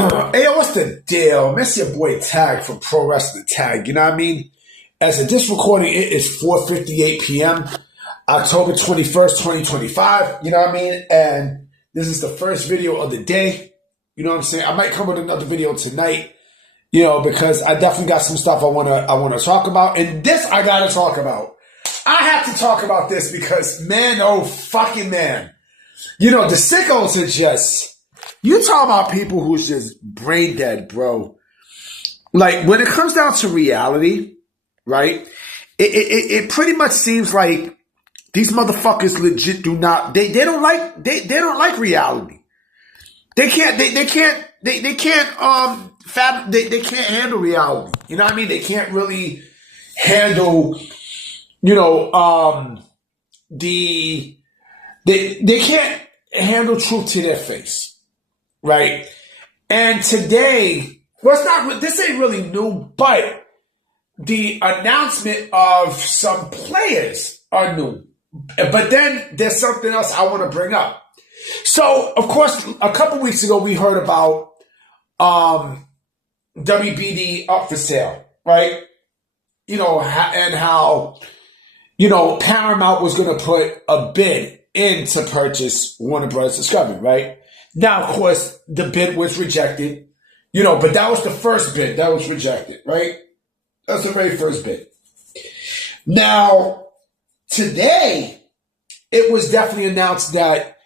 Hey, what's the deal? Miss your boy Tag from Pro Wrestling Tag. You know what I mean? As of this recording, it is 4:58 p.m. October 21st, 2025. You know what I mean? And this is the first video of the day. You know what I'm saying? I might come with another video tonight, because I definitely got some stuff I wanna talk about. And this I gotta talk about. I have to talk about this because, man, oh fucking man. The sickos are just... You talk about people who's just brain dead, bro. Like, when it comes down to reality, right? It pretty much seems like these motherfuckers legit do not... They don't like reality. They can't handle reality. You know what I mean? They can't really handle, they can't handle truth to their face. Right? And today, this ain't really new, but the announcement of some players are new. But then there's something else I want to bring up. So, of course, a couple weeks ago, we heard about WBD up for sale, right? And how, Paramount was going to put a bid in to purchase Warner Bros. Discovery, right? Now, of course, the bid was rejected, but that was the first bid that was rejected, right? That's the very first bid. Now, today, it was definitely announced that,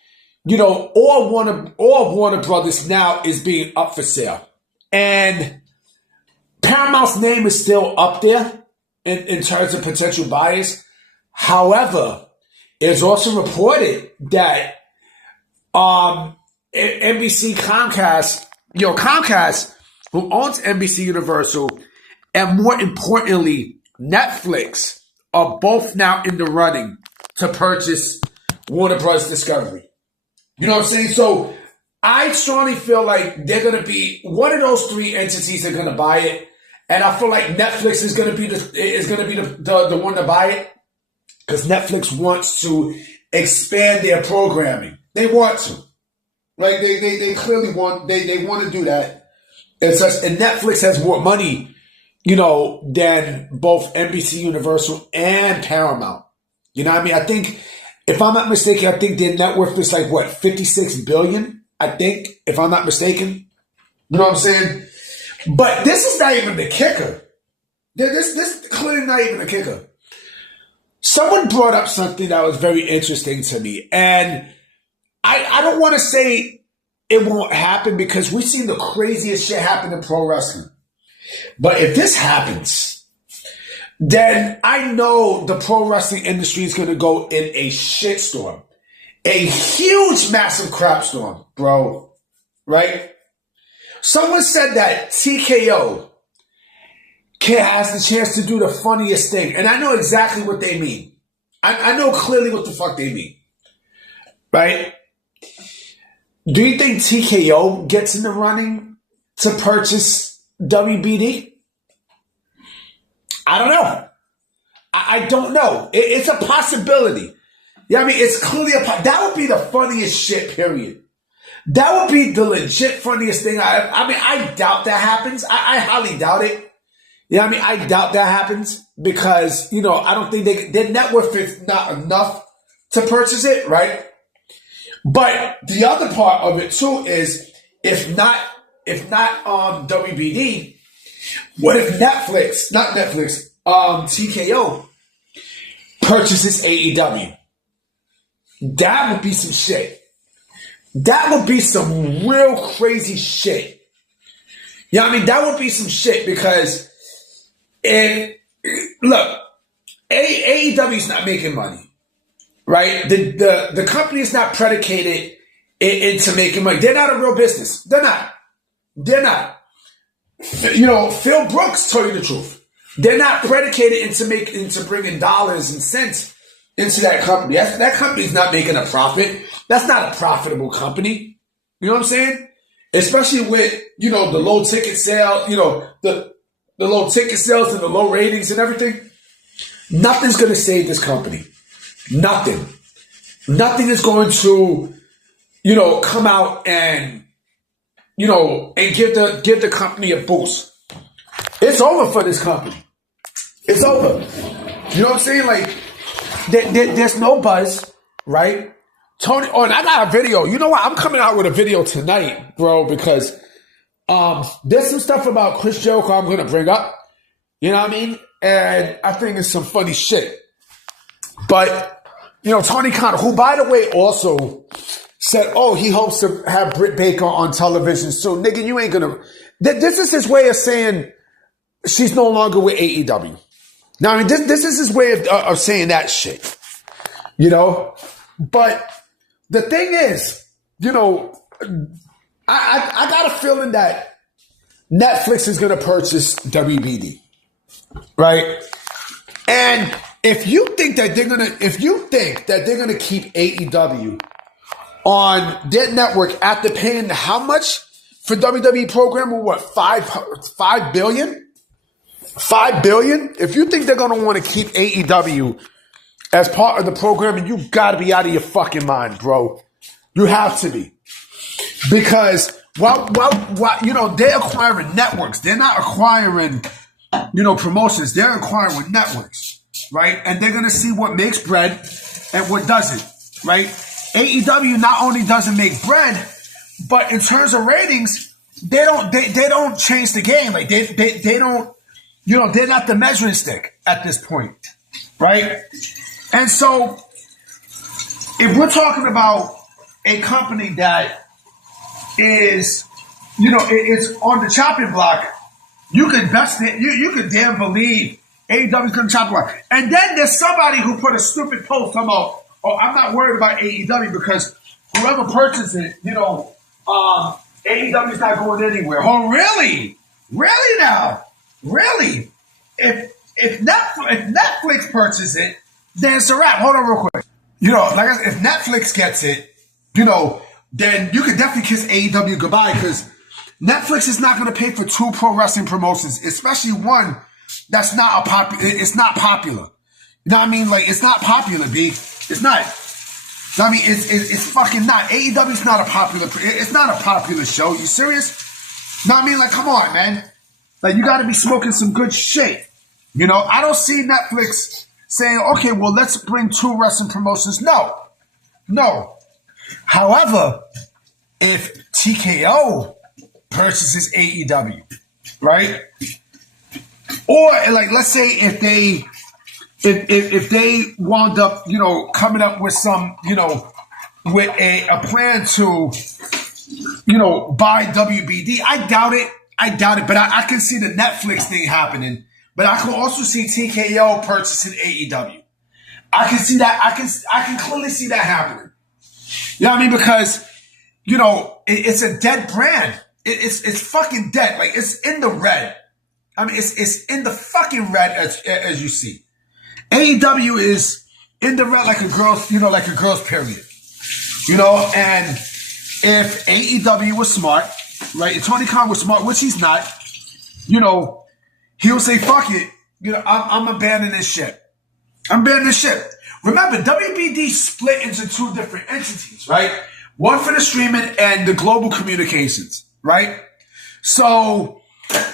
all Warner Brothers now is being up for sale. And Paramount's name is still up there in terms of potential buyers. However, it's also reported that NBC Comcast, Comcast, who owns NBC Universal, and more importantly, Netflix, are both now in the running to purchase Warner Bros. Discovery. You know what I'm saying? So I strongly feel like they're going to be one of those three entities are going to buy it, and I feel like Netflix is going to be the one to buy it because Netflix wants to expand their programming. They want to. Like they clearly want they want to do that. And Netflix has more money, than both NBC Universal and Paramount. You know what I mean? I think, if I'm not mistaken, I think their net worth is like what, $56 billion, I think, if I'm not mistaken. You know what I'm saying? But this is not even the kicker. This is clearly not even the kicker. Someone brought up something that was very interesting to me, and I don't want to say it won't happen because we've seen the craziest shit happen in pro wrestling. But if this happens, then I know the pro wrestling industry is going to go in a shitstorm. A huge, massive crap storm, bro. Right? Someone said that TKO has the chance to do the funniest thing. And I know exactly what they mean. I know clearly what the fuck they mean. Right? Do you think TKO gets in the running to purchase WBD? I don't know. I don't know. It's a possibility. Yeah, I mean, it's clearly that would be the funniest shit, period. That would be the legit funniest thing. I doubt that happens. I highly doubt it. Yeah, I mean, I doubt that happens because, I don't think their net worth is not enough to purchase it, right? But the other part of it too is if not WBD, what if TKO purchases AEW? That would be some shit. That would be some real crazy shit. Yeah, I mean, that would be some shit because look, AEW is not making money. Right? The company is not predicated into making money. They're not a real business. They're not. Phil Brooks told you the truth. They're not predicated into bringing dollars and cents into that company. That company's not making a profit. That's not a profitable company. You know what I'm saying? Especially with, the low ticket sale, the low ticket sales and the low ratings and everything. Nothing's going to save this company. Nothing. Nothing is going to, come out and and give the company a boost. It's over for this company. It's over. You know what I'm saying? Like, there's no buzz, right? Tony, and I got a video. You know what? I'm coming out with a video tonight, bro, because there's some stuff about Chris Jericho I'm going to bring up. You know what I mean? And I think it's some funny shit. But, Tony Khan, who, by the way, also said, he hopes to have Britt Baker on television soon. Nigga, you ain't going to. This is his way of saying she's no longer with AEW. Now, I mean, this is his way of saying that shit. But the thing is, I got a feeling that Netflix is going to purchase WBD, right? And if you think that they're gonna keep AEW on their network after paying how much for WWE programming? What, $5 billion? $5 billion? If you think they're gonna want to keep AEW as part of the programming, you gotta be out of your fucking mind, bro. You have to be. Because they're acquiring networks. They're not acquiring, promotions. They're acquiring networks, right? And they're gonna see what makes bread and what doesn't, right? AEW not only doesn't make bread, but in terms of ratings, they don't change the game. Like they don't, they're not the measuring stick at this point, right? And so, if we're talking about a company that is, it's on the chopping block, you could best it. You could damn believe AEW's going to chop block. And then there's somebody who put a stupid post talking about, I'm not worried about AEW because whoever purchases it, AEW's not going anywhere. Oh, really? Really now? Really? If Netflix purchases it, then it's a wrap. Hold on real quick. Like I said, if Netflix gets it, then you could definitely kiss AEW goodbye because Netflix is not going to pay for two pro wrestling promotions, especially one that's not it's not popular. You know what I mean? Like, it's not popular, B. It's not. I mean, it's fucking not. AEW's not a popular, it's not a popular show. You serious? Know what I mean? Like, come on, man. Like, you got to be smoking some good shit. I don't see Netflix saying, okay, well, let's bring two wrestling promotions. No. However, if TKO purchases AEW, right? Or, like, let's say if they wound up, coming up with some, with a plan to, buy WBD, I doubt it, but I can see the Netflix thing happening. But I can also see TKO purchasing AEW. I can see that. I can clearly see that happening. You know what I mean? Because, it's a dead brand. It's fucking dead. Like, it's in the red. I mean, it's in the fucking red as you see. AEW is in the red like a girl's, like a girl's period. And if AEW was smart, right? If Tony Khan was smart, which he's not, he'll say, fuck it. I'm abandoning this shit. Remember, WBD split into two different entities, right? One for the streaming and the global communications, right? So,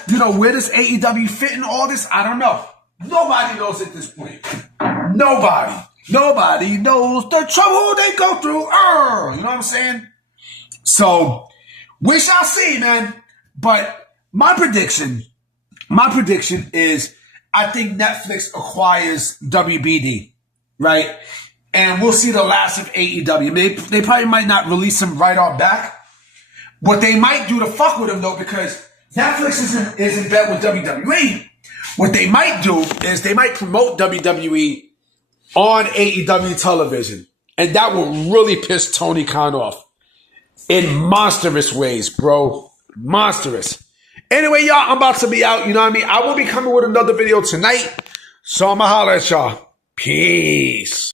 where does AEW fit in all this? I don't know. Nobody knows at this point. Nobody knows the trouble they go through. You know what I'm saying? So, we shall see, man. But my prediction is I think Netflix acquires WBD, right? And we'll see the last of AEW. They probably might not release him right off back. What they might do to fuck with him, though, because Netflix is in bed with WWE, what they might do is they might promote WWE on AEW television. And that will really piss Tony Khan off in monstrous ways, bro. Monstrous. Anyway, y'all, I'm about to be out. You know what I mean? I will be coming with another video tonight. So I'm going to holler at y'all. Peace.